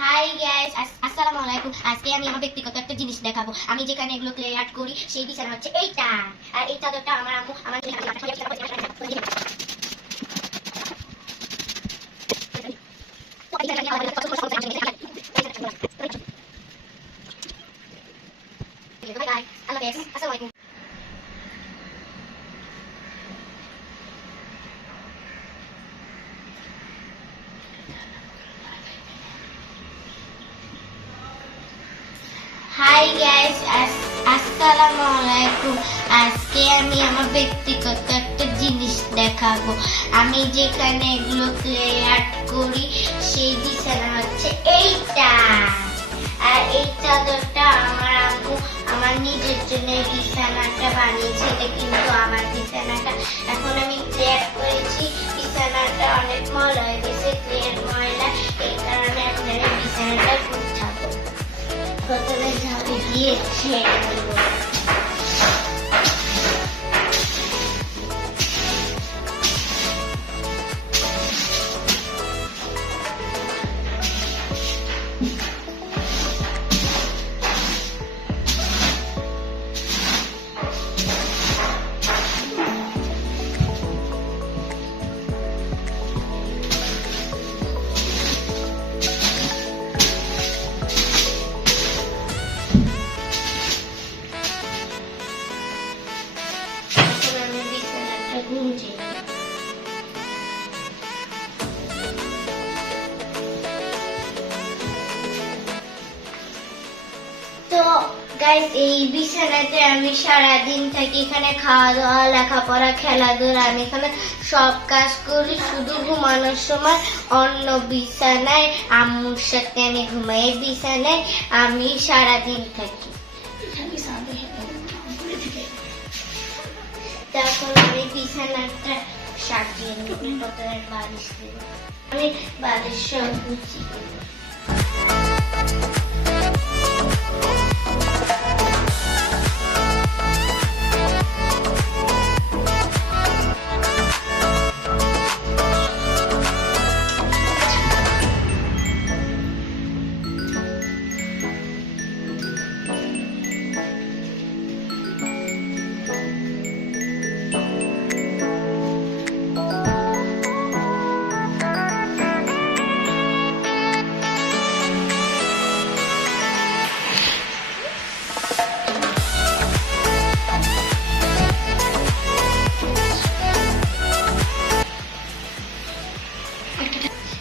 Hi guys, আসসালামু আলাইকুম। আজকে আমি আমার ব্যক্তিগত একটা জিনিস দেখাবো। আমি যেখানে এগুলো ক্লে আর্ট করি সেই বিছানা হচ্ছে এইটা। আর এই চাদরটা আমার আম্মু আমার বাই আল্লাহ হাফেজ, আসসালামু আলাইকুম। হাই গাইস, আসসালামু আলাইকুম। আজকে আমি আমার ব্যক্তিগত একটা জিনিস দেখাবো। আমি যেখানে এগুলো ক্লে আর্ট করি সেই বিছানা হচ্ছে এইটা। আর এই চাদরটা আমার আম্মু আমার নিজের জন্য এই বিছানাটা বানিয়েছে। এটা কিন্তু আমার বিছানাটা। এখন আমি ক্লে আর্ট করেছি, বিছানাটা অনেক ময়লা হয়ে গেছে, ক্লের ময়লা। এই কারণে এখন আমি বিছানাটা গুছাবো। প্রথমে ঝাড়ু দিয়ে ছেড়ে দেবো। তো গাইস, এই বিছানাতে আমি সারাদিন থাকি। এখানে খাওয়া দাওয়া, লেখাপড়া, খেলাধুলা, আমি এখানে সব কাজ করি। শুধু ঘুমানোর সময় অন্য বিছানায় আম্মুর সাথে আমি ঘুমাই। এই বিছানায় আমি সারাদিন থাকি। তখন আমি বিছানাটা সাজিয়ে নেব, প্রথমে বালিশ দেব। আমি বালিশ সব গুছিয়ে দেব।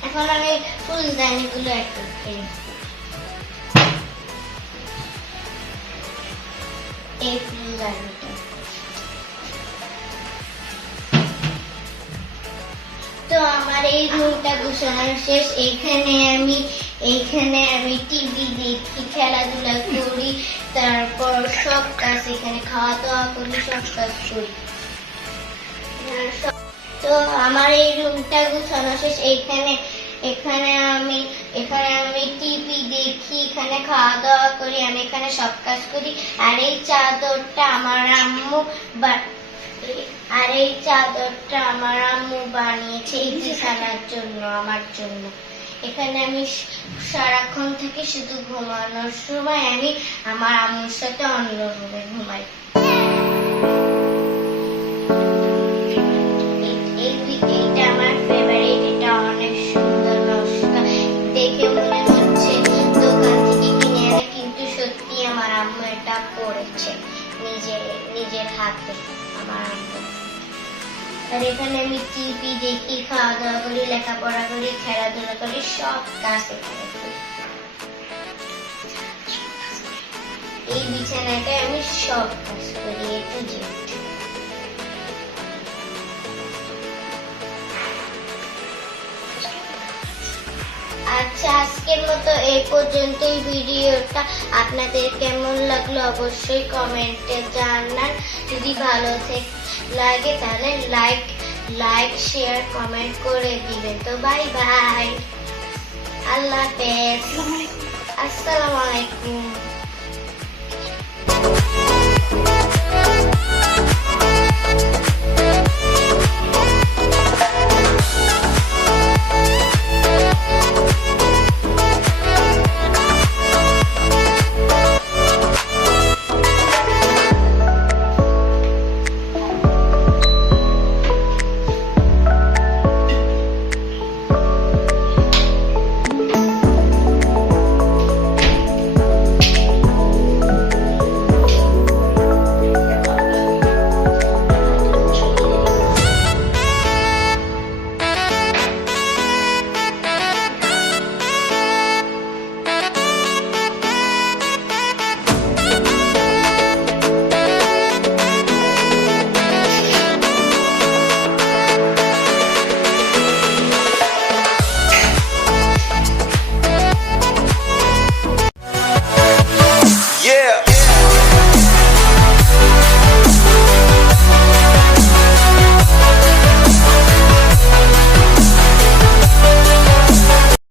এখন আমি ফুলদানিগুলো অ্যাড করতে। এই ফুলদানিটা তো আমার এই রুমটা গুছানো শেষ। এইখানে আমি টিভি দেখি, খেলাধুলা করি, তারপর সব কাজ, এখানে খাওয়া দাওয়া করি, সব কাজ করি। তো আমার এই রুমটা গুছানো শেষ। এখানে আমি টিভি দেখি, এখানে খাওয়া দাওয়া করি, আমি এখানে সব কাজ করি। আর এই চাদরটা আমার আম্মু বানিয়েছে এই বিছানার জন্য, আমার জন্য। এখানে আমি সারাক্ষণ থেকে, শুধু ঘুমানোর সময় আমি আমার আম্মুর সাথে অন্য রুমে ঘুমাই। এইটা আমার ফেভারিট। এটা অনেক সুন্দর নকশা, দেখে মনে হচ্ছে দোকান থেকে কিনে আনে, কিন্তু সত্যি আমার আম্মু এটা করেছে নিজের হাতে, আমার আম্মু। আর এখানে আমি টিভি দেখি, খাওয়া দাওয়া করি, লেখাপড়া করি, খেলাধুলা করি, সব কাজ এখানে করি। এই বিছানাটায় আমি সব কাজ করি, একটু জেদ। আচ্ছা, আজকের মতো এই পর্যন্তই ভিডিওটা। আপনাদের কেমন লাগলো অবশ্যই কমেন্টে জানান। যদি ভালো লাগে তাহলে লাইক শেয়ার কমেন্ট করে দিবেন। তো বাই বাই, আল্লাহ হাফেজ, আসসালামু আলাইকুম।